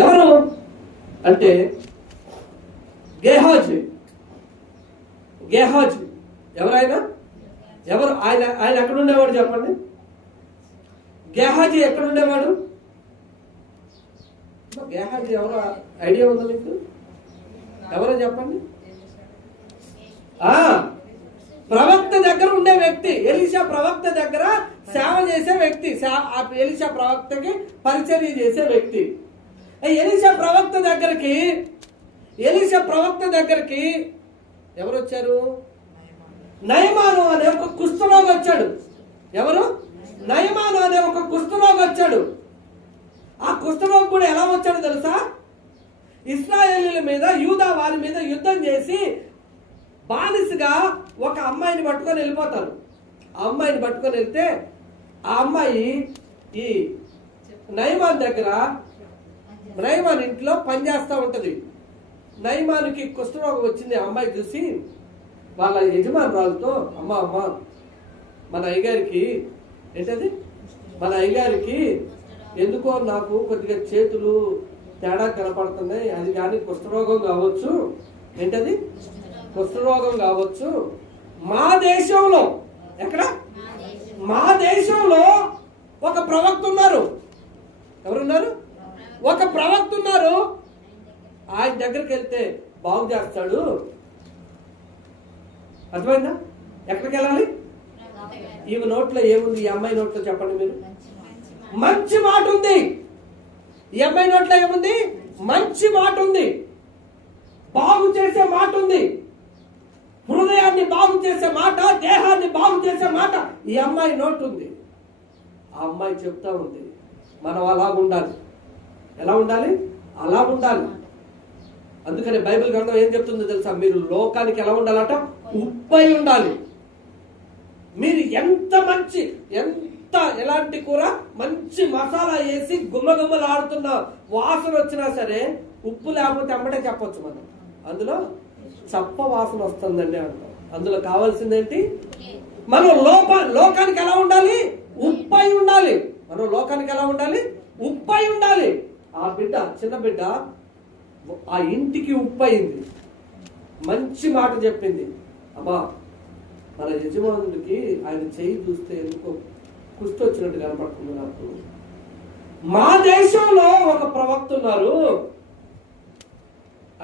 ఎవరు అంటే గేహాజీ. ఎవరైనా ఎవరు? ఆయన ఎక్కడుండేవాడు చెప్పండి. గేహాజీ ఎక్కడుండేవాడు? గేహాజీ ఎవరు ఐడియా ఉందా మీకు? ఎవరో చెప్పండి. ప్రవక్త దగ్గర ఉండే వ్యక్తి. ఎలీషా ప్రవక్త దగ్గర సేవ చేసే వ్యక్తి. ఎలీషా ప్రవక్తకి పరిచర్య చేసే వ్యక్తి. ఎలీషా ప్రవక్త దగ్గరికి ఎవరు వచ్చారు? నయమాను అనే ఒక కుష్ఠరోగి వచ్చాడు. ఎవరు? నయమాను అనే ఒక కుష్ఠరోగి వచ్చాడు. ఆ కుష్ఠరోగి కూడా ఎలా వచ్చాడు తెలుసా? ఇశ్రాయేలీల మీద, యూదా వారి మీద యుద్ధం చేసి బానిసగా ఒక అమ్మాయిని పట్టుకొని వెళ్ళిపోతారు. ఆ అమ్మాయిని పట్టుకొని వెళ్తే ఆ అమ్మాయి ఈ నయమాన్ దగ్గర, నయమాన్ ఇంట్లో పనిచేస్తూ ఉంటది. నయమానికి కుష్ఠరోగం వచ్చింది. ఆ అమ్మాయి చూసి వాళ్ళ యజమానురాలతో, అమ్మ మన అయ్యగారికి ఏంటది, మన అయ్యగారికి ఎందుకో నాకు కొద్దిగా చేతులు తేడా కనపడుతున్నాయి, అది కానీ కుష్ఠరోగం కావచ్చు, ఏంటది కుష్ఠరోగం కావచ్చు. మా దేశంలో, ఎక్కడ? మా దేశంలో ఒక ప్రవక్త ఉన్నారు. ఎవరున్నారు? ఒక ప్రవక్త ఉన్నారు. ఆయన దగ్గరికి వెళ్తే బాగు చేస్తాడు. అర్థమైందా? ఎక్కడికి వెళ్ళాలి? ఈమె నోట్లో ఏముంది? ఈ అమ్మాయి నోట్లో చెప్పండి మీరు. మంచి మాట ఉంది. ఈ అమ్మాయి నోట్లో ఏముంది? మంచి మాట ఉంది. బాగు చేసే మాట ఉంది. హృదయాన్ని బాగు చేసే మాట, దేహాన్ని బాగు చేసే మాట ఈ అమ్మాయి నోటు ఉంది. ఆ అమ్మాయి చెప్తా ఉంది, మనం అలా ఉండాలి. ఎలా ఉండాలి? అలా ఉండాలి. అందుకని బైబిల్ గ్రంథం ఏం చెప్తుందో తెలుసా? మీరు లోకానికి ఎలా ఉండాలట? ఉప్పై ఉండాలి. మీరు ఎలాంటి కూర మంచి మసాలా వేసి గుమ్మగుమ్మలాడుతున్న వాసన వచ్చినా సరే ఉప్పు లేకపోతే అమ్మటే చెప్పొచ్చు మనం. అందులో చప్ప వాసన వస్తుందండి అంటాం. అందులో కావాల్సిందేంటి? మనం లోకానికి ఎలా ఉండాలి? ఉప్పై ఉండాలి. మనం లోకానికి ఎలా ఉండాలి? ఉప్పై ఉండాలి. ఆ బిడ్డ, చిన్న బిడ్డ ఆ ఇంటికి ఉప్పయింది. మంచి మాట చెప్పింది. అమ్మా, మన యజమానుడికి ఆయన చేయి చూస్తే ఎందుకో కుష్టి వచ్చినట్టు కనపడుతుంది నాకు. మా దేశంలో ఒక ప్రవక్త ఉన్నారు,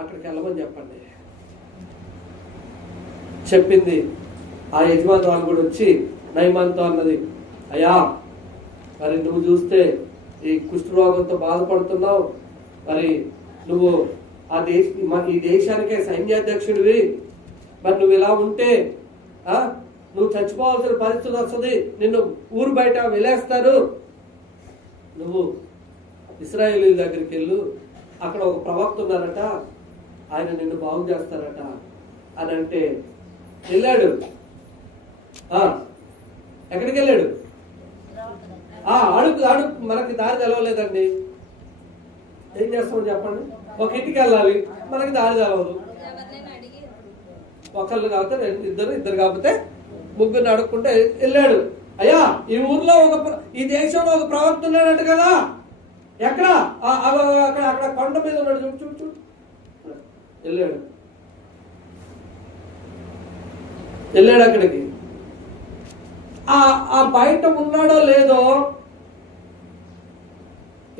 అక్కడికి వెళ్ళమని చెప్పండి. చెప్పింది. ఆ యజమానురాలు కూడా వచ్చి నయమాన్తో అన్నది, అయ్యా మరి నువ్వు చూస్తే ఈ కుష్ఠరోగంతో బాధపడుతున్నావు, మరి నువ్వు ఈ దేశానికే సైన్యాధ్యక్షుడివి, మరి నువ్వు ఇలా ఉంటే నువ్వు చచ్చిపోవాల్సిన పరిస్థితి వస్తుంది, నిన్ను ఊరు బయట వెళ్ళేస్తారు, నువ్వు ఇశ్రాయేలీయుల దగ్గరికి వెళ్ళు, అక్కడ ఒక ప్రవక్త ఉన్నారట, ఆయన నిన్ను బాగు చేస్తారట అని అంటే వెళ్ళాడు. ఎక్కడికి వెళ్ళాడు? అడుగు మనకి దారి తెలవలేదండి, ఏం చేస్తామో చెప్పండి. ఒక ఇంటికి వెళ్ళాలి, మనకి దారి తెలవదు. ఒకళ్ళు కాకపోతే ఇద్దరు కాకపోతే ముగ్గురిని అడుక్కుంటే వెళ్ళాడు. అయ్యా, ఈ ఊర్లో ఈ దేశంలో ఒక ప్రవక్త ఉన్నాడంట కదా, ఎక్కడ? అక్కడ కొండ మీద ఉన్నాడు, చూడు. వెళ్ళాడు అక్కడికి. ఆ బయట ఉన్నాడో లేదో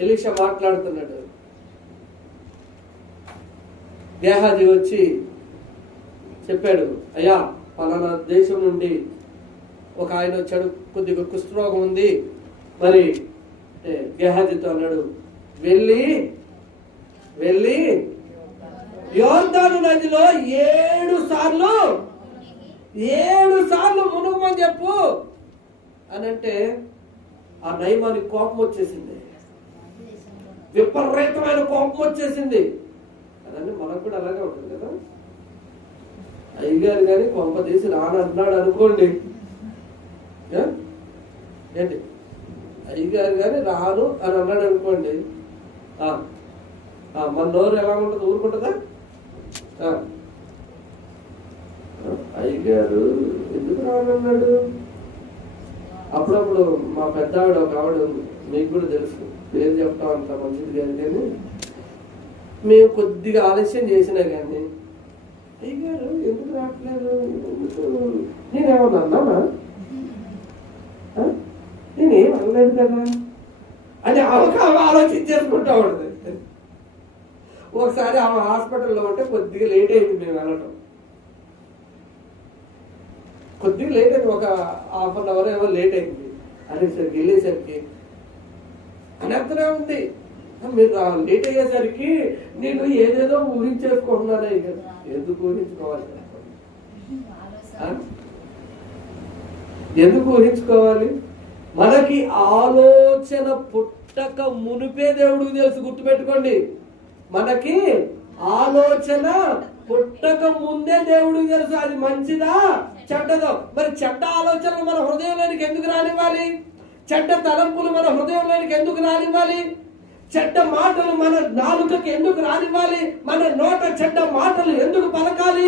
ఎలీషా మాట్లాడుతున్నాడు. గేహాజీ వచ్చి చెప్పాడు, అయ్యా పలానా దేశం నుండి ఒక ఆయన వచ్చాడు, కొద్దిగా కుష్ఠరోగం ఉంది. మరి గేహాజీతో అన్నాడు, వెళ్ళి యోర్దాను నదిలో 7 సార్లు మునుగమని చెప్పు అని అంటే ఆ నయమానికి కోపం వచ్చేసింది, విపరీతమైన కోపం వచ్చేసింది. అదండి మనకు కూడా అలాగే ఉంటుంది కదా. అయ్యగారు కానీ కొంప తీసి రానన్నాడు అనుకోండి, ఏంటి అయ్యగారు కానీ రాను అని అన్నాడు అనుకోండి, మన నోరు ఎలా ఉంటుంది? ఊరుకుంటుందా? అయ్యగారు ఎందుకు రానన్నాడు? అప్పుడప్పుడు మా పెద్ద ఆవిడ ఒక ఆవిడ ఉంది, మీకు కూడా తెలుసు, పేరు చెప్తా అంత మంచిది కానీ మేము కొద్దిగా ఆలస్యం చేసినా కానీ అయ్యారు ఎందుకు రావట్లేదు, నేనేమన్నా అన్నానా, నేనేం అనలేదు కదా అని ఆమె ఆలోచించేసుకుంటా ఉండదు. ఒకసారి ఆమె హాస్పిటల్లో ఉంటే కొద్దిగా లేట్ అయింది మేము వెళ్ళటం, కొద్దిగా లేట్ అయింది, ఒక హాఫ్ అన్ అవర్ ఏమో లేట్ అయింది. అనేసరికి వెళ్ళేసరికి అనర్థనే ఉంది, మీరు లేట్ అయ్యేసరికి నేను ఏదేదో ఊహించేసుకుంటున్నానే. ఎందుకు ఊహించుకోవాలి, ఎందుకు ఊహించుకోవాలి? మనకి ఆలోచన పుట్టక మునిపే దేవుడికి తెలుసు, గుర్తుపెట్టుకోండి. మనకి ఆలోచన పుట్టక ముందే దేవుడికి తెలుసు అది మంచిదా చెడ్డదో. మరి చెడ్డ ఆలోచనలు మన హృదయంలోనికి ఎందుకు రానివ్వాలి? చెడ్డ తలంపులు మన హృదయంలోనికి ఎందుకు రానివ్వాలి? చెడ్డ మాటలు మన నాలుకకి ఎందుకు రానివ్వాలి? మన నోట చెడ్డ మాటలు ఎందుకు పలకాలి?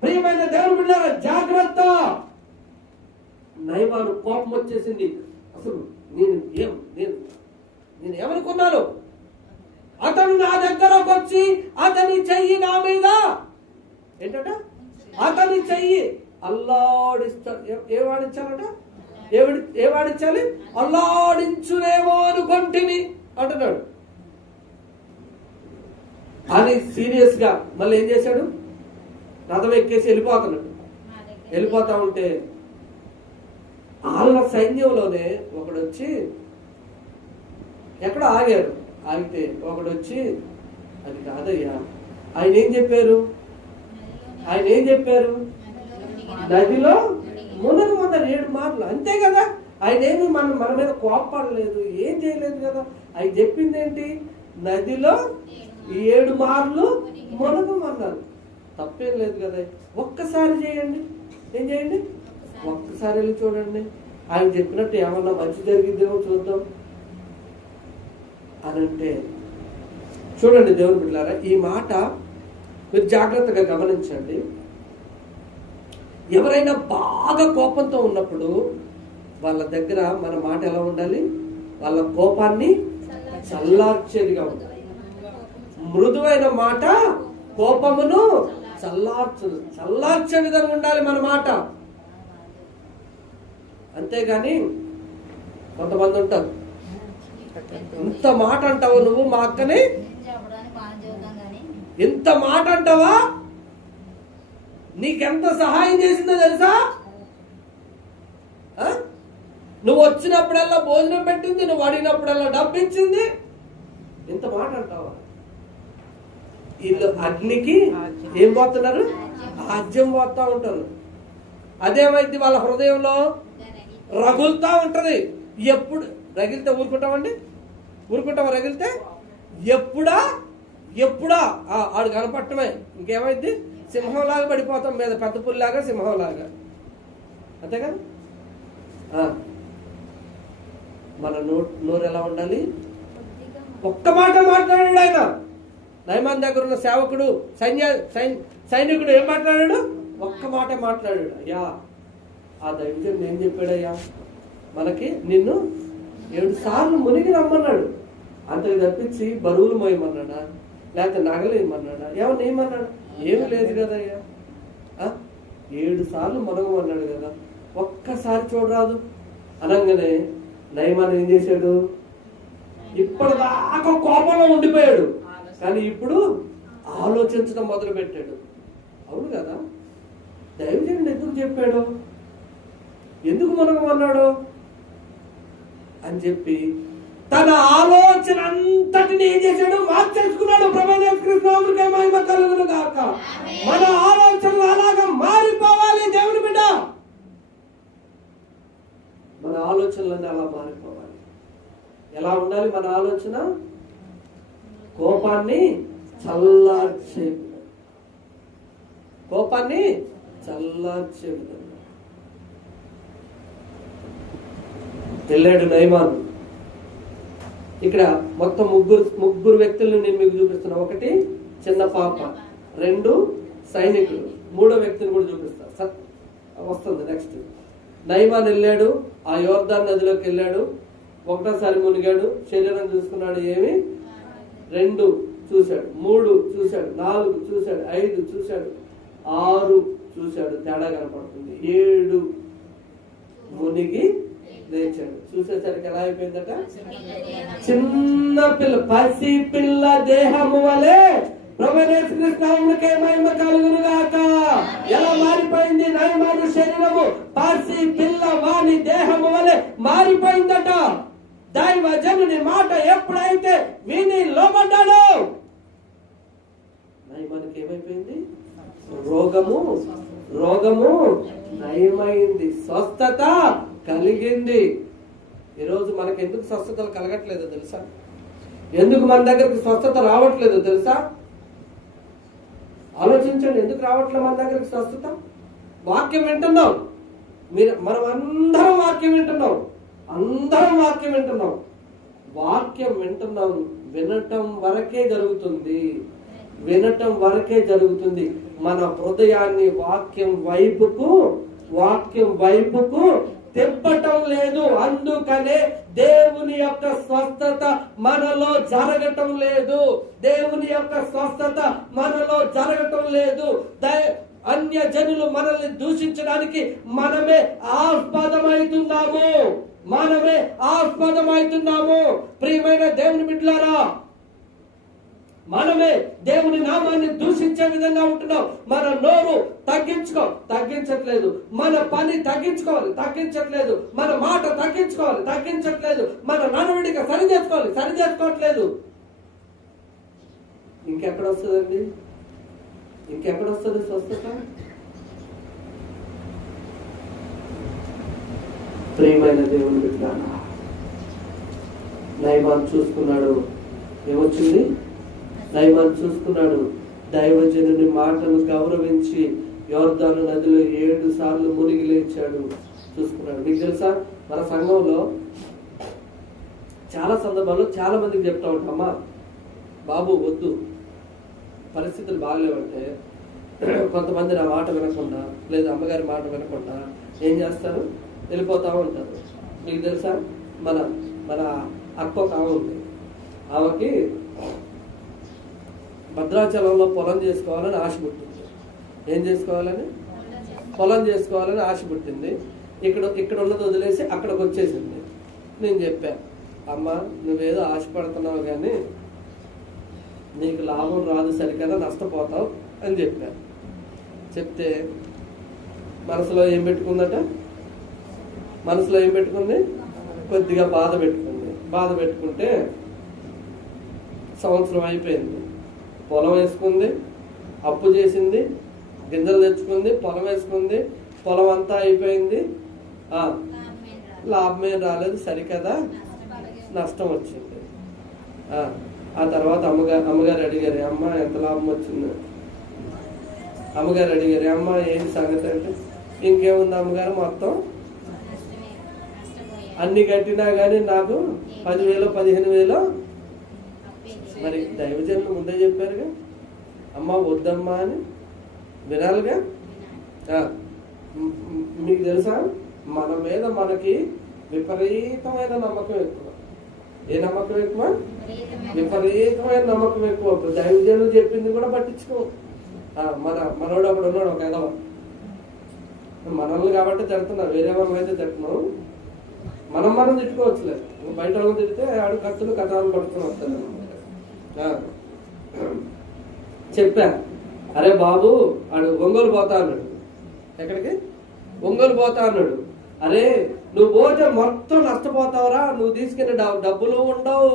ప్రియమైన దేవుని బిడ్డలారా, జాగ్రత్త. నయమాను కోపం వచ్చేసింది. అసలు నేను ఏమనుకున్నాను? అతను నా దగ్గరకు వచ్చి అతని చెయ్యి నా మీద ఏంటట, అతని చెయ్యి అల్లాడిస్తాడు. ఏవాడించాలట, ఏవాడించాలి? అల్లాడించునేమో అనుకుంటుని అంటున్నాడు. అని సీరియస్ గా మళ్ళీ ఏం చేశాడు? రథం ఎక్కేసి వెళ్ళిపోతున్నాడు. వెళ్ళిపోతా ఉంటే వాళ్ళ సైన్యంలోనే ఒకడు వచ్చి ఎక్కడ ఆగారు. ఆగితే ఒకడు వచ్చి అది కాదయ్యా, ఆయన ఏం చెప్పారు? నదిలో మునగమన్నారు 7 మార్లు, అంతే కదా. ఆయన ఏమి మన మీద కోపడలేదు, ఏం చేయలేదు కదా. ఆయన చెప్పింది ఏంటి? నదిలో 7 మార్లు మునగమన్నారు. తప్పేం లేదు కదా. ఒక్కసారి చేయండి, ఏం చేయండి, ఒక్కసారి వెళ్ళి చూడండి, ఆయన చెప్పినట్టు ఏమన్నా మంచి జరిగిద్దేమో చూద్దాం అని అంటే. చూడండి దేవుని బిడ్డలారా, ఈ మాట మీరు జాగ్రత్తగా గమనించండి. ఎవరైనా బాగా కోపంతో ఉన్నప్పుడు వాళ్ళ దగ్గర మన మాట ఎలా ఉండాలి? వాళ్ళ కోపాన్ని చల్లార్చేదిగా ఉండాలి. మృదువైన మాట కోపమును చల్లార్చే విధంగా ఉండాలి మన మాట. అంతేగాని కొంతమంది ఉంటారు, ఇంత మాట అంటావు నువ్వు మా అక్కని, ఇంత మాట అంటావా, నీకెంత సహాయం చేసిందో తెలుసా, నువ్వు వచ్చినప్పుడల్లా భోజనం పెట్టింది, నువ్వు అడిగినప్పుడల్లా డబ్బు ఇచ్చింది, ఇంత మాట అంటావా? వీళ్ళు అగ్నికి ఏం పోతున్నారు? ఆజ్యం పోతా ఉంటారు. అదేమైంది? వాళ్ళ హృదయంలో రగులుతా ఉంటది. ఎప్పుడు రగిలితే ఊరుకుంటామండి? ఊరుకుంటామా? రగిలితే ఎప్పుడా ఆడు కనపడటమే. ఇంకేమైంది? సింహంలాగా పడిపోతాం మీద, పెద్ద పుల్లాగా సింహంలాగా, అంతే కదా. మన నోరు ఎలా ఉండాలి? ఒక్క మాట మాట్లాడాడు ఆయన. నయమాన్ దగ్గర ఉన్న సేవకుడు సైనికుడు ఏం మాట్లాడాడు? ఒక్క మాట మాట్లాడాడు. అయ్యా, ఆ దైవజనుడు ఏం చెప్పాడయ్యా, మనకి నిన్ను 7 సార్లు మునిగి రమ్మన్నాడు. అంతకు తప్పించి బరువులు మోయమన్నాడా, లేకపోతే నగలు ఏమన్నాడా, ఏమన్నా ఏమన్నాడు? ఏమి లేదు కదయ్యా. 7 సార్లు మునగమన్నాడు కదా, ఒక్కసారి చూడరాదు అనగానే నయమాన్ ఏం చేశాడు? ఇప్పటిదాకా కోపంలో ఉండిపోయాడు, కానీ ఇప్పుడు ఆలోచించడం మొదలు పెట్టాడు. అవును కదా, దైవజనుడు ఎందుకు చెప్పాడు, ఎందుకు మునగమన్నాడు అని చెప్పి తన ఆలోచన అంతటిని ఏం చేశాడు? మార్చేసుకున్నాడు. ప్రభాకృష్ణ మహిమ కలుగును గాక. మన ఆలోచనలు అలాగా మారిపోవాలి దేవుని బిడ్డ. మన ఆలోచనలన్నీ అలా మారిపోవాలి. ఎలా ఉండాలి మన ఆలోచన? కోపాన్ని చల్లార్చే విధంగా. వెళ్ళాడు నయమాను. ఇక్కడ మొత్తం ముగ్గురు వ్యక్తులను నేను మీకు చూపిస్తున్నా. 1 చిన్న పాప, 2 సైనికులు, 3వ వ్యక్తిని కూడా చూపిస్తా. వస్తుంది నెక్స్ట్. నయమాన్ వెళ్ళాడు, ఆ యోర్దాను నదిలోకి వెళ్ళాడు. 1వ సారి మునిగాడు, శరీరం చూసుకున్నాడు, ఏమి 2 చూశాడు, 3 చూశాడు, 4 చూశాడు, 5 చూశాడు, 6 చూశాడు, తేడా కనపడుతుంది. 7 మునిగి లేచాడు. చూసేసరికి ఎలా అయిపోయిందట? చిన్న పిల్ల, పసి పిల్ల దేహము వలె ప్రభువుకే మహిమ కలుగును గాక. ఎలా మారిపోయింది నయమాను శరీరము? పసి పిల్ల వాని దేహము వలె మారిపోయిందట. దైవజనుని మాట ఎప్పుడైతే విని లోబడ్డాడు, నయమానికి ఏమైపోయింది? రోగము నయమైంది, స్వస్థత కలిగింది. ఈరోజు మనకి ఎందుకు స్వస్థతలు కలగట్లేదో తెలుసా? ఎందుకు మన దగ్గరికి స్వస్థత రావట్లేదో తెలుసా? ఆలోచించండి, ఎందుకు రావట్లేదు మన దగ్గరికి స్వస్థత? వాక్యం వింటున్నాం, మనం అందరం వాక్యం వింటున్నాం, వాక్యం వింటున్నాం. వినటం వరకే జరుగుతుంది. మన హృదయాన్ని వాక్యం వైపుకు తిప్పటం లేదు. అందుకనే దేవుని యొక్క స్వస్థత మనలో జరగటం లేదు. అన్య జనులు మనల్ని దూషించడానికి మనమే ఆస్పదమవుతున్నాము. ప్రియమైన దేవుని బిడ్డలారా, మనమే దేవుని నామాన్ని దూషించే విధంగా ఉంటున్నాం. మన నోరు తగ్గించట్లేదు, మన పని తగ్గించట్లేదు, మన మాట తగ్గించట్లేదు, మన నడవడిక సరి చేసుకోవట్లేదు. ఇంకెక్కడ వస్తుంది స్వస్థత? ప్రియమైన దేవుని బిడ్డలారా, నయమాను చూసుకున్నాడు. ఏమొచ్చింది? నయమాను చూసుకున్నాడు. దైవజనుని మాటను గౌరవించి యోర్దాను నదిలో 7 సార్లు మునిగి లేచాడు. చూసుకున్నాడు. మీకు తెలుసా, మన సంఘంలో చాలా సందర్భాల్లో చాలా మందికి చెప్తా ఉంటామా, బాబు వద్దు, పరిస్థితులు బాగలేవంటే కొంతమంది నా మాట వినకుండా లేదా అమ్మగారి మాట వినకుండా ఏం చేస్తారు? వెళ్ళిపోతా ఉంటారు. మీకు తెలుసా, మన అక్క ఒక ఆమె ఉంది. ఆమెకి భద్రాచలంలో పొలం చేసుకోవాలని ఆశ పుట్టింది. ఏం చేసుకోవాలని? పొలం చేసుకోవాలని ఆశ పుట్టింది. ఇక్కడ ఉన్నది వదిలేసి అక్కడికి వచ్చేసింది. నేను చెప్పా, అమ్మ నువ్వేదో ఆశపడుతున్నావు కానీ నీకు లాభం రాదు, సరికదా నష్టపోతావు అని చెప్పాను. చెప్తే మనసులో ఏం పెట్టుకుంది? కొద్దిగా బాధ పెట్టుకుంటే సంవత్సరం అయిపోయింది. పొలం వేసుకుంది, అప్పు చేసింది, గింజలు తెచ్చుకుంది, పొలం వేసుకుంది, పొలం అంతా అయిపోయింది, లాభమే రాలేదు, సరికదా నష్టం వచ్చింది. ఆ తర్వాత అమ్మగారు అడిగారు, అమ్మ ఎంత లాభం వచ్చింది? అమ్మగారు అడిగారు, అమ్మ ఏంటి సంగతి అంటే, ఇంకేముంది అమ్మగారు, మొత్తం అన్ని కట్టినా కానీ నాకు 10,000 15,000. మరి దైవజనులు ముందే చెప్పారుగా, అమ్మ వద్దమ్మా అని వినాలిగా. మీకు తెలుసా, మన మీద మనకి విపరీతమైన నమ్మకం ఎక్కువ. ఏ నమ్మకం ఎక్కువ? విపరీతమైన నమ్మకం ఎక్కువ. దైవజనులు చెప్పింది కూడా పట్టించుకో. మనోడు అక్కడ ఉన్నాడు ఒక ఎదవ, మనల్ని కాబట్టి తిడుతున్నారు, వేరే వాళ్ళని అయితే తిడుతున్నాం. మనం తిట్టుకోవచ్చులేదు, బయట వాళ్ళని తిడితే ఆడు కత్తులు కథాలు పడుతుని వస్తారు. చెప్పా, అరే బాబు ఆడు ఒంగోలు పోతా అన్నాడు. ఎక్కడికి? ఒంగోలు పోతా అన్నాడు. అరే నువ్వు పోతే మొత్తం నష్టపోతావురా, నువ్వు తీసుకునే డబ్బులు ఉండవు,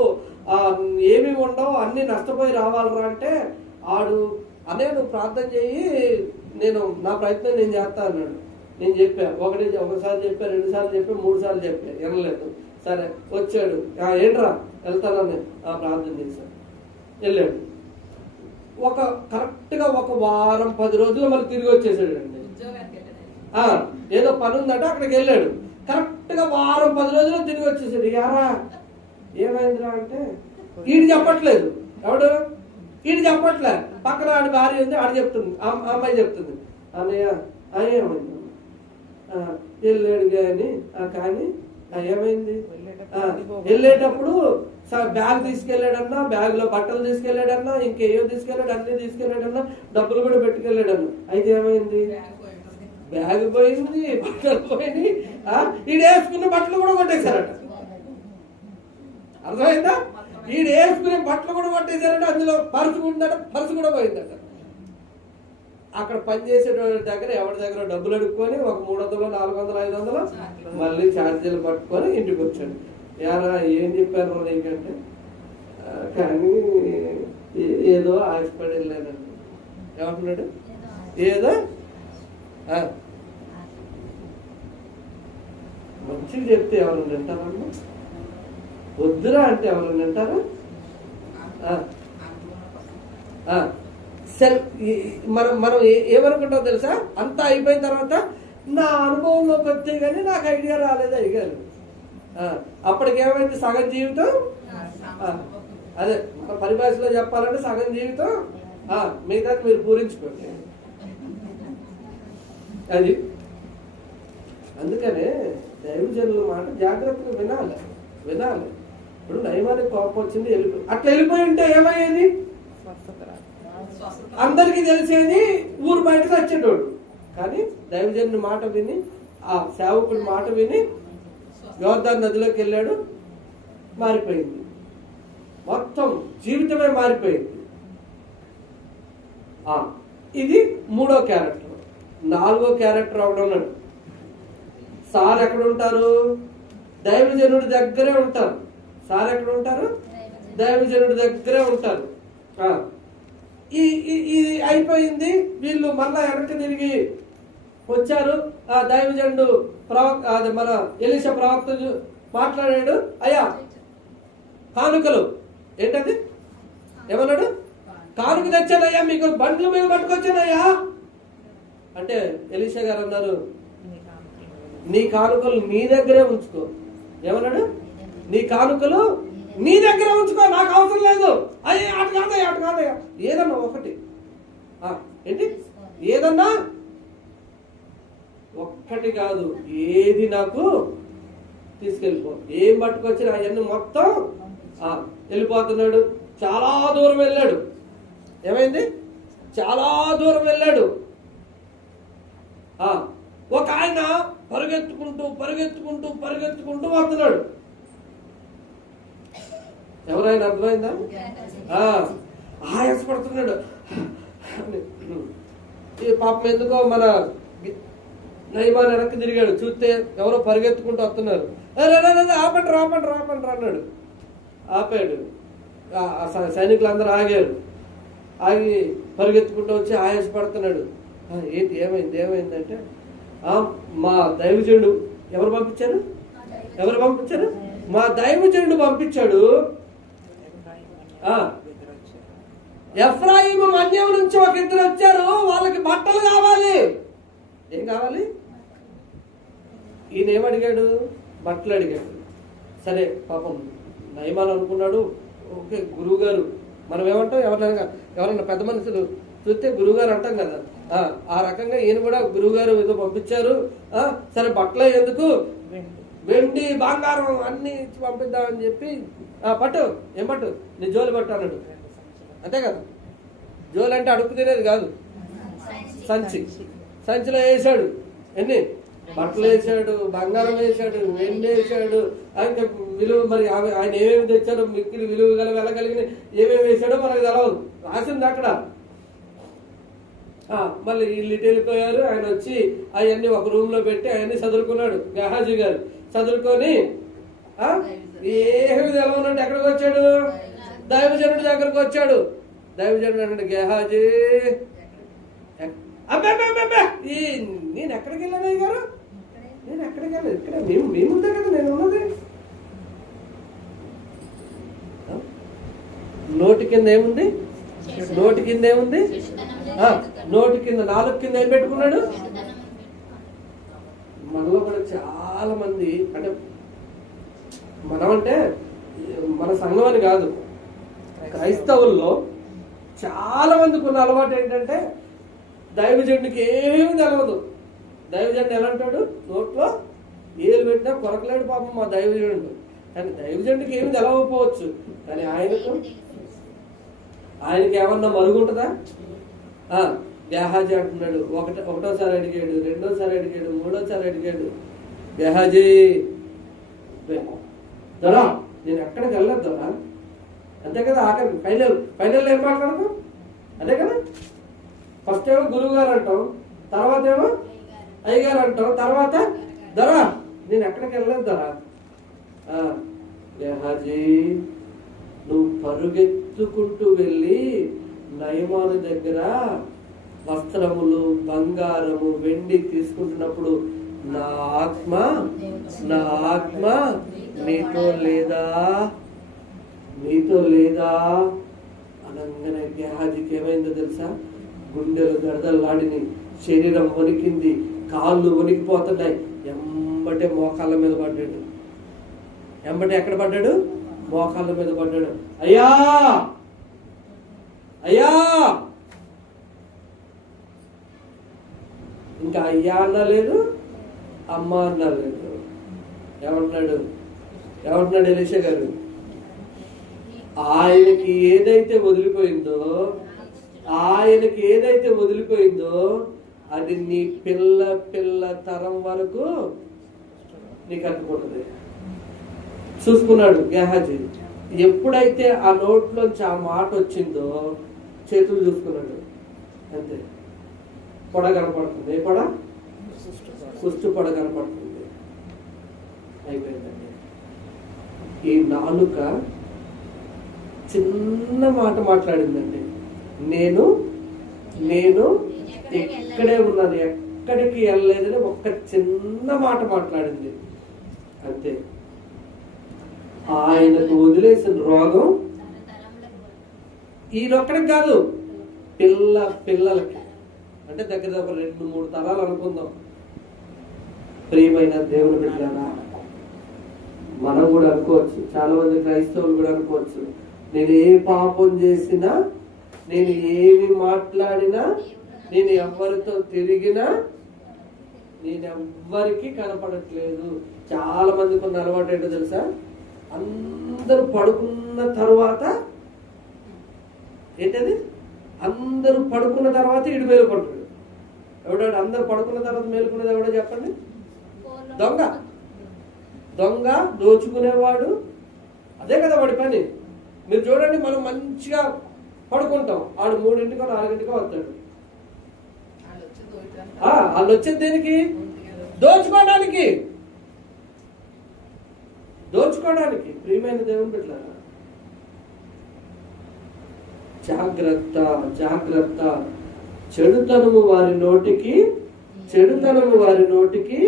ఏమి ఉండవు, అన్ని నష్టపోయి రావాలరా అంటే ఆడు అనే నువ్వు ప్రార్థన చేయి, నా ప్రయత్నం నేను చేస్తా అన్నాడు. నేను చెప్పా, ఒకసారి చెప్పా, 2 సార్లు చెప్పా, 3 సార్లు చెప్పా, వినలేదు. సరే వచ్చాడు, ఏంట్రా వెళ్తానని ప్రార్థన చేశాడు, వెళ్ళాడు. కరెక్ట్గా 1 వారం 10 రోజులు మళ్ళీ తిరిగి వచ్చేసాడు అండి. ఏదో పని ఉందట అక్కడికి వెళ్ళాడు. కరెక్ట్గా వారం 10 రోజులు తిరిగి వచ్చేసాడు. యారా ఏమైందిరా అంటే ఈడు చెప్పట్లేదు. ఎవడు? ఈడు చెప్పట్లే. పక్కన ఆడి భార్య ఉంది, ఆడు చెప్తుంది, అమ్మాయి చెప్తుంది, అన్నయ్య ఏమైంది? వెళ్ళాడు కానీ ఏమైంది? వెళ్ళేటప్పుడు బ్యాగ్ తీసుకెళ్ళాడన్నా, బ్యాగ్ లో బట్టలు తీసుకెళ్ళాడన్నా, ఇంకేయో తీసుకెళ్ళాడు, అన్ని తీసుకెళ్ళాడన్నా, డబ్బులు కూడా పెట్టుకెళ్ళాడన్నా. అయితే ఏమైంది? బ్యాగ్ పోయింది, బట్టలు పోయింది, ఈడు వేసుకున్న బట్టలు కూడా కొట్టేశారట. అర్థమైందా? ఈడు వేసుకునే బట్టలు కూడా కొట్టేశారట. అందులో పర్సు ఉందట, పర్సు కూడా పోయిందట. అక్కడ పనిచేసే దగ్గర ఎవరి దగ్గర డబ్బులు అడుక్కొని ఒక 300, 400, 500 మళ్ళీ ఛార్జీలు పట్టుకొని ఇంటికి వచ్చాడు. యారా ఏం చెప్పారు నీకంటే, కానీ ఏదో ఆశపడి వెళ్ళానండి. ఏమంటున్నాడు? ఏదో మంచిగా చెప్తే ఎవరు వింటారమ్మా? వద్దురా అంటే ఎవరు వింటారా? మనం మనం ఏమనుకుంటాం తెలుసా? అంతా అయిపోయిన తర్వాత నా అనుభవంలోకి వస్తే కానీ నాకు ఐడియా రాలేదు అడిగారు. అప్పటికేమైంది? సగం జీవితం, అదే పరిభాషలో చెప్పాలంటే సగం జీవితం మిగతా మీరు పూరించుకోండి. అది అందుకనే దైవజనుల మాట జాగ్రత్తగా వినాలి. ఇప్పుడు నయమానికి కోపం వచ్చింది, అట్లా వెళ్ళిపోయి ఉంటే ఏమయ్యేది? అందరికీ తెలిసేది, ఊరు బయటకు వచ్చేటోడు. కానీ దైవజనుడి మాట విని, ఆ సేవకుడి మాట విని యోర్దాను నదిలోకి వెళ్ళాడు. మారిపోయింది, మొత్తం జీవితమే మారిపోయింది. ఇది 3వ క్యారెక్టర్. 4వ క్యారెక్టర్ ఒకడు ఉన్నాడు. సార్ ఎక్కడ ఉంటారు? దైవజనుడి దగ్గరే ఉంటారు. సార్ ఎక్కడ ఉంటారు? దైవజనుడి దగ్గరే ఉంటారు. ఇది అయిపోయింది. వీళ్ళు మళ్ళా వెనక్కి తిరిగి వచ్చారు. దైవజనుడు ప్రవక్త, మన ఎలీషా ప్రవక్త మాట్లాడాడు. అయ్యా కానుకలు ఏంటది? ఏమన్నాడు? కానుక తెచ్చానయ్యా, మీకు బండ్లు మీద పట్టుకొచ్చానయ్యా అంటే ఎలీషా గారు అన్నారు, నీ కానుకలు నీ దగ్గరే ఉంచుకో. ఏమన్నాడు? నీ కానుకలు నీ దగ్గర ఉంచుకో, నాకు అవసరం లేదు. అయ్యే అటు కాదయ్యా ఏదన్నా ఒకటి ఏంటి? ఏదన్నా ఒక్కటి కాదు, ఏది నాకు తీసుకెళ్ళిపో. ఏం పట్టుకొచ్చిన అవన్నీ మొత్తం వెళ్ళిపోతున్నాడు. చాలా దూరం వెళ్ళాడు. ఏమైంది? చాలా దూరం వెళ్ళాడు. ఒక ఆయన పరిగెత్తుకుంటూ వస్తున్నాడు. ఎవరైనా అర్థమైందా? ఆయాసపడుతున్నాడు. ఈ పాపం ఎందుకో మన నయమాన్ వెనక్కి తిరిగాడు. చూస్తే ఎవరో పరిగెత్తుకుంటూ వస్తున్నారు. ఆపండి అన్నాడు. ఆపాడు. సైనికులు అందరూ ఆగారు. ఆగి పరిగెత్తుకుంటూ వచ్చి ఆయాసపడుతున్నాడు. ఏంటి ఏమైందంటే, మా దైవజనుడు ఎవరు పంపించారు? మా దైవజనుడు పంపించాడు. ఎఫ్రాయిము మన్యం నుంచి ఒక ఇద్దరు వచ్చారు. వాళ్ళకి బట్టలు కావాలి. ఏం కావాలి? ఈయన ఏమడిగాడు? బట్టలు అడిగాడు. సరే పాపం నయమాన్ అనుకున్నాడు, ఓకే గురువు గారు, మనం ఏమంటాం, ఎవరైనా పెద్ద మనుషులు చూస్తే గురువుగారు అంటాం కదా, ఆ రకంగా ఈయన కూడా గురువుగారు ఏదో పంపించారు. సరే బట్టలు ఎందుకు, వెండి బంగారం అన్ని ఇచ్చి పంపిద్దామని చెప్పి పట్టు, ఏం పట్టు, నీ జోలి పట్టు అన్నాడు. అంతే కదా, జోలి అంటే అడుగు తినేది కాదు, సంచిలో వేసాడు. ఎన్ని బట్టలు వేసాడు, బంగారం వేసాడు, వెండి వేసాడు. ఇంకా విలువ మరి ఆయన ఏమేమి తెచ్చాడో, మిక్కిలి విలువ వెళ్ళగలిగిన ఏమేమి వేసాడో మనకు తెలవదు, రాసింది అక్కడ. మళ్ళీ వీళ్ళు వెళ్ళిపోయారు. ఆయన వచ్చి అవన్నీ ఒక రూమ్ లో పెట్టి అవన్నీ చదువుకున్నాడు. గెహాజీ గారు చదువుకొని ఏమి తెలవనట్టు ఎక్కడికి వచ్చాడు? దైవజనుడి దగ్గరకు వచ్చాడు. దైవజనుడు అన్నాడు, గెహాజీ నేను ఎక్కడికి వెళ్ళాను గారు, నేను ఎక్కడికి వెళ్ళాను, ఇక్కడ మేముందే కదా నేను ఉన్నది. నోటి కింద ఏముంది? నోటి కింద నాలుగు కింద ఏం పెట్టుకున్నాడు? మనలో కూడా చాలా మంది, అంటే మనమంటే మన సంఘం అని కాదు, క్రైస్తవుల్లో చాలా మందికి ఉన్న అలవాటు ఏంటంటే దైవజనుడికి ఏమీ తెలవదు. దైవజనుడు ఎలా అంటాడు? నోట్లో ఏలు పెట్టినా కొరకలేడు పాపం మా దైవజనుడు. కానీ దైవజనుడికి ఏమి తెలవకపోవచ్చు, కానీ ఆయనకి ఏమన్నా మరుగుంటుందా? గేహాజీ అంటున్నాడు, ఒకటోసారి అడిగాడు, రెండోసారి అడిగాడు, మూడోసారి అడిగాడు, గేహాజీ దొరా నేను ఎక్కడికి వెళ్ళదు దొరా, అంతే కదా. ఆఖరి ఫైనల్ ఏం మాట్లాడతాం అదే కదా. ఫస్ట్ ఏమో గురువు గారు అంటాం, తర్వాత ఏమో అయ్యగారు అంటాం, తర్వాత దొరా నేను ఎక్కడికి వెళ్ళలేదు దొరా. గేహాజీ నువ్వు పరుగెత్తుకుంటూ వెళ్ళి నయమాను దగ్గర వస్త్రములు, బంగారము, వెండి తీసుకుంటున్నప్పుడు నా ఆత్మ నీతో లేదా అనగానే గేహాజీకి ఏమైందో తెలుసా? గుండెలు గడదల్లాడిని, శరీరం వణికింది, కాళ్ళు వణికిపోతున్నాయి. ఎంబటే మోకాళ్ళ మీద పడ్డాడు. ఎక్కడ పడ్డాడు? మోకాళ్ళ మీద పడ్డాడు. అయ్యా ఇంకా అయ్యా అన్నా లేదు, అమ్మ అన్నా లేదు. ఏమంటున్నాడు ఎలీషా గారు? ఆయనకి ఏదైతే వదిలిపోయిందో అది నీ పిల్ల తరం వరకు నీకు అంటుకుంటుంది. చూసుకున్నాడు గేహాజీ. ఎప్పుడైతే ఆ నోట్లోంచి ఆ మాట వచ్చిందో చేతులు చూసుకున్నాడు, అంతే. పొడ కనపడుతుంది. ఏ పొడ? కుష్టు పొడ కనపడుతుంది. అయిపోయిందండి. ఈ నాలుక చిన్న మాట మాట్లాడిందండి. నేను ఇక్కడే ఉన్నాను, ఎక్కడికి వెళ్ళలేదని ఒక్క చిన్న మాట మాట్లాడింది, అంతే. ఆయనకు వదిలేసిన రోగం ఈయనొక్కడికి కాదు, పిల్లలకి, అంటే దగ్గర 2-3 తరాలు అనుకుందాం. ప్రియమైన దేవుని బిడ్డలారా, మనం కూడా అనుకోవచ్చు, చాలా మంది క్రైస్తవులు కూడా అనుకోవచ్చు, నేను ఏ పాపం చేసినా, నేను ఏమి మాట్లాడినా, నేను ఎవరితో తిరిగినా నేను ఎవ్వరికి కనపడట్లేదు. చాలా మందికి ఉన్న అలవాటు ఏంటో తెలుసా? అందరూ పడుకున్న తర్వాత ఏంటది? అందరూ పడుకున్న తర్వాత ఇడు మేలుకుంటాడు. ఎవడాడు అందరూ పడుకున్న తర్వాత మేలుకునేది ఎవడో చెప్పండి? దొంగ, దోచుకునేవాడు. అదే కదా వాడి పని. మీరు చూడండి, మనం మంచిగా పడుకుంటాం, ఆడు 3-4 వస్తాడు. వాళ్ళు వచ్చేది దేనికి? దోచుకోవడానికి. ప్రియమైన దేవుని బిడ్డలారా, జాగ్రత్త. చెడుతనము వారి నోటికి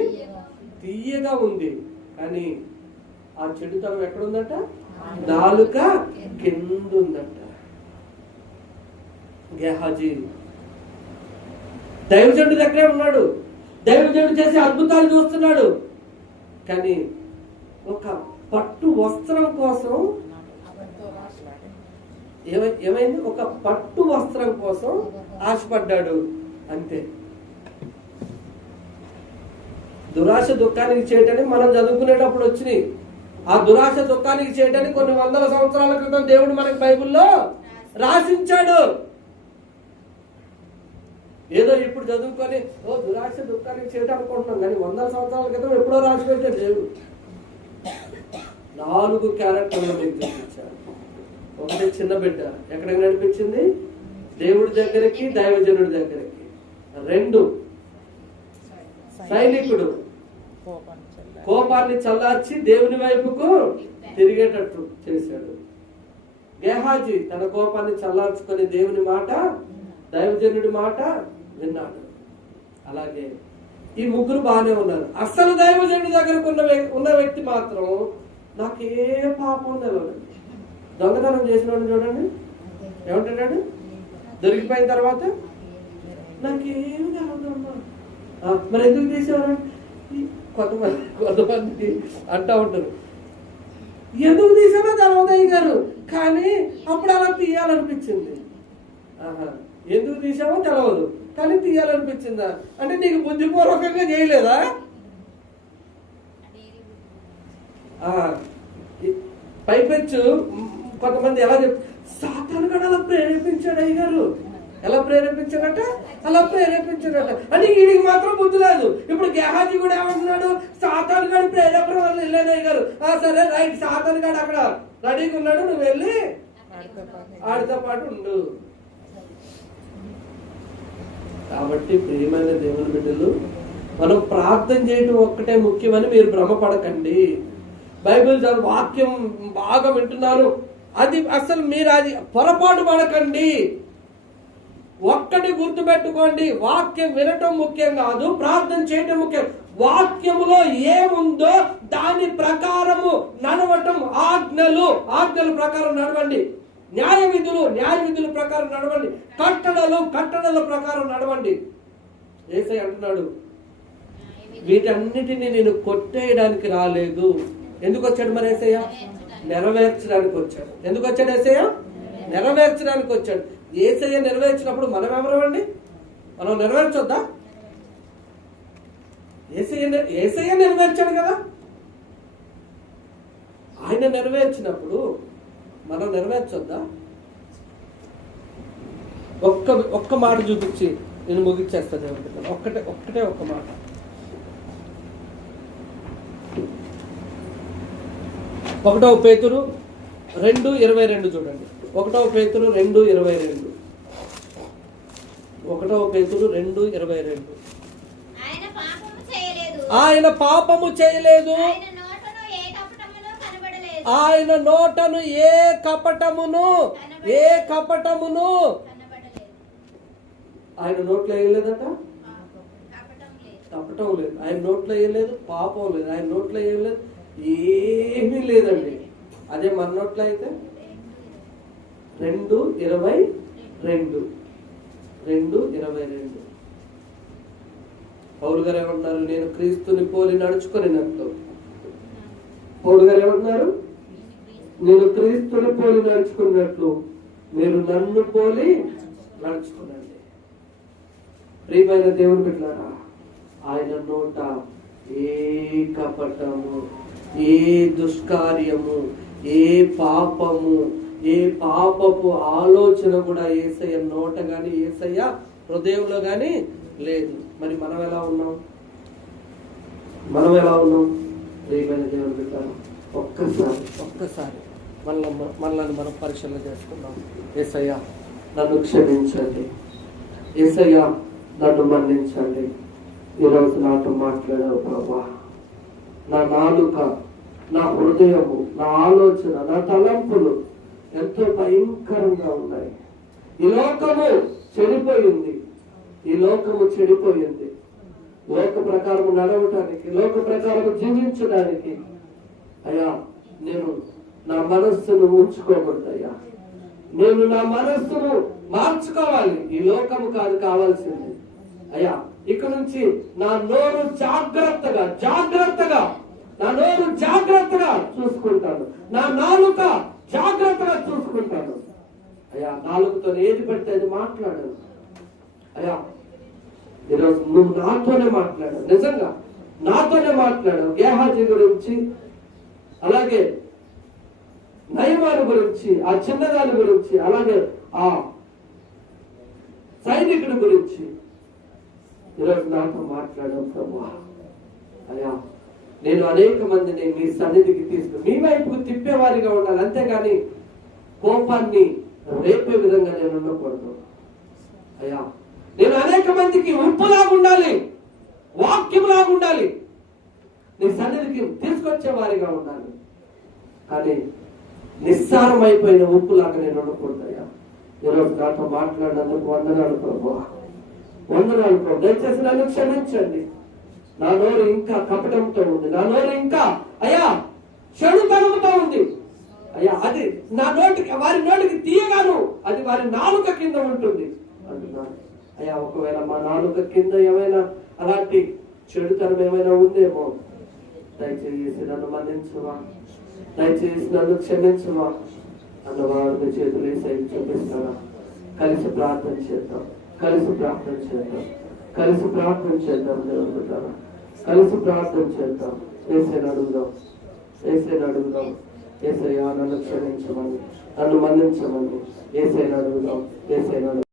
తీయగా ఉంది, కానీ ఆ చెడుతనం ఎక్కడుందట? నాలుక కిందుందట. గేహాజీ దైవజనుడి దగ్గరే ఉన్నాడు, దైవజనుడు చేసే అద్భుతాలు చూస్తున్నాడు, కానీ ఒక పట్టు వస్త్రం కోసం ఏమైంది? ఒక పట్టు వస్త్రం కోసం ఆశపడ్డాడు, అంతే. దురాశ దుఃఖానికి చేయటానికి మనం చదువుకునేటప్పుడు వచ్చినాయి. ఆ దురాశ దుఃఖానికి చేయటానికి కొన్ని 100 సంవత్సరాల క్రితం దేవుడు మనకి బైబిల్లో రాసించాడు. ఏదో ఇప్పుడు చదువుకొని దురాశ దుఃఖానికి చేయటం అనుకుంటున్నాం, కానీ 100 సంవత్సరాల క్రితం ఎప్పుడో రాసి పెట్టాడు దేవుడు. 4 క్యారెక్టర్లు మీకు చూపించాడు. ఒకటి చిన్న బిడ్డ, ఎక్కడికి నడిపించింది? దేవుడి దగ్గరికి, దైవజనుడి దగ్గరికి. 2 సైనికుడు, కోపాన్ని చల్లార్చి దేవుని వైపుకు తిరిగేటట్టు చేశాడు. గేహాజీ తన కోపాన్ని చల్లార్చుకొని దేవుని మాట, దైవజనుడి మాట విన్నాడు. అలాగే ఈ ముగ్గురు బాగానే ఉన్నారు. అసలు దైవజనుడి దగ్గరకు ఉన్న వ్యక్తి మాత్రం నాకే పాపం తెలియదు. దొంగతనం చేసిన వాడిని చూడండి, ఏమంటాడు? దొరికిపోయిన తర్వాత నాకేం తెలియదు, మరి ఎందుకు తీసేవారు? కొంతమంది అంటా ఉంటారు, ఎందుకు తీసానో తెలియదు అయ్య గారు, కానీ అప్పుడు అలా తీయాలనిపించింది. ఎందుకు తీసామో తెలియదు, కానీ తీయాలనిపించిందా? అంటే నీకు బుద్ధిపూర్వకంగా చేయలేదా? పైపెచ్చు కొంతమంది ఎలా సాతాను కూడా అలా ప్రేరేపించాడు అయ్యగారు. ఎలా ప్రేరేపించాడట? అలా ప్రేరేపించాడట. అంటే వీడికి మాత్రం బుద్ధి లేదు. ఇప్పుడు గెహాజీ కూడా ఏమంటున్నాడు? సాతాను గారి ప్రేరేపణ వల్ల వెళ్ళాను అయ్యగారు. సరే రైట్, సాతాను గారు అక్కడ రెడీగా ఉన్నాడు, నువ్వు వెళ్ళి ఆడితో పాటు ఉండు. కాబట్టి ప్రియమైన దేవుని బిడ్డలు, మనం ప్రార్థన చేయడం ఒక్కటే ముఖ్యమని మీరు భ్రమపడకండి. బైబిల్ వాక్యం బాగా వింటున్నారు, అది అసలు మీరు అది పొరపాటు పడకండి. ఒక్కటి గుర్తుపెట్టుకోండి, వాక్యం వినటం ముఖ్యం కాదు, ప్రార్థన చేయటం ముఖ్యం. వాక్యములో ఏముందో దాని ప్రకారము నడవటం, ఆజ్ఞల ప్రకారం నడవండి. న్యాయ విధుల ప్రకారం నడవండి. కట్టడల ప్రకారం నడవండి. యేసయ్య అంటున్నాడు, వీటన్నిటిని నేను కొట్టేయడానికి రాలేదు. ఎందుకు వచ్చాడు మరి యేసయ్య? నెరవేర్చడానికి వచ్చాడు. ఎందుకు వచ్చాడు యేసయ్య? నెరవేర్చడానికి వచ్చాడు. యేసయ్య నెరవేర్చినప్పుడు మనం ఎవరమండి? మనం నెరవేర్చొద్దా? యేసయ్య నెరవేర్చాడు కదా. ఆయన నెరవేర్చినప్పుడు మనం నెరవేర్చొద్దా? ఒక్క మాట చూపించి నేను ముగిచ్చేస్తాను. ఒక్కటే ఒక్క మాట. ఒకటవ పేతురు 2:22 చూడండి. 1 పేతురు 2:22. 1 పేతురు 2:22. ఆయన పాపము చేయలేదు, ఆయన నోటను ఏ కపటమును ఆయన నోట్లో వేయలేదట. కపటం లేదు ఆయన నోట్లో, వేయలేదు పాపం లేదు ఆయన నోట్లో, వేయలేదు ఏమీ లేదండి. అదే మన నోట్లో అయితే 2:22. పౌలు గారు ఏమంటున్నారు? నేను క్రీస్తుని పోలి నడుచుకున్నట్లు. పౌలు గారు ఏమంటున్నారు? నేను క్రీస్తుని పోలి నడుచుకున్నట్లు మీరు నన్ను పోలి నడుచుకునండి. ప్రియమైన దేవుని బిడ్డలారా, ఆయన నోట ఏ కపటము, ఏ దుష్కార్యము, ఏ పాపము, ఏ పాపపు ఆలోచన కూడా యేసయ్య నోట గాని యేసయ్య హృదయంలో గాని లేదు. మరి మనం ఎలా ఉన్నాం? ప్రియమైన దేవుని బిడ్డలారా, ఒక్కసారి మనల్ని మనం పరిశీలన చేసుకుందాం. యేసయ్య నన్ను క్షమించండి, యేసయ్య నన్ను మన్నించండి. ఈరోజు నాతో మాట్లాడావు ప్రభా. నా నాలుక, నా హృదయము, నా ఆలోచన, నా తలంపులు ఎంతో భయంకరంగా ఉన్నాయి. ఈ లోకము చెడిపోయింది. లోక ప్రకారం నడవటానికి, లోక ప్రకారం జీవించడానికి అయ్యా నేను నా మనస్సును ఉంచుకోకూడదయ్యా. నేను నా మనస్సును మార్చుకోవాలి. ఈ లోకము కాదు కావాల్సింది అయ్యా. ఇక నుంచి నా నోరు జాగ్రత్తగా నా నోరు జాగ్రత్తగా చూసుకుంటాను. నా నాలుక జాగ్రత్తగా చూసుకుంటాను అయ్యా. నాలుగుతో ఏది పడితే అది మాట్లాడాను అయ్యా. ఈరోజు నువ్వు నాతోనే మాట్లాడావు, నిజంగా నాతోనే మాట్లాడావు. గేహాజీ గురించి, అలాగే నయమాను గురించి, ఆ చిన్నదాని గురించి, అలాగే ఆ సైనికుడి గురించి ఈరోజు నాతో మాట్లాడావు ప్రభు అయ్యా. నేను అనేక మందిని మీ సన్నిధికి తీసుకుని మీ వైపుకు తిప్పేవారిగా ఉండాలి, అంతేగాని కోపాన్ని రేపే విధంగా నేను ఉండకూడదు అయ్యా. నేను అనేక మందికి ఉప్పులాగా ఉండాలి, వాక్యంలాగా ఉండాలి, నీ సన్నిధికి తీసుకొచ్చే వారిగా ఉండాలి. కానీ నిస్సారం అయిపోయిన ఉప్పులాగా నేను ఉండకూడదయ్యా. ఈరోజు నాతో మాట్లాడినందుకు వందనాలు ప్రభు. దయచేసి నన్ను క్షమించండి. నా నోరు ఇంకా కపటంతో ఉంది, నా నోరు ఇంకా అయ్యా చెడుతనంతో ఉంది అయ్యా. అది నా నోటికి, వారి నోటికి తీయగాను అది వారి నాలుక కింద ఉంటుంది అంటున్నాను అయ్యా. ఒకవేళ మా నాలుక కింద ఏమైనా అలాంటి చెడుతనం ఏమైనా ఉందేమో దయచేసి నన్ను మన్నించువా, దయచేసి నన్ను క్షమించువా అన్నవారిని చేతులు వేసి చూపిస్తారా. కలిసి ప్రార్థన చేద్దాం. దేవుడు కలిసి ప్రార్థన చేద్దాం. వేసేని అడుగుదాం. ఏసయ్యా నన్ను క్షమించమని, నన్ను మన్నించమని ఏసైనా అడుగుదాం. ఏసైనా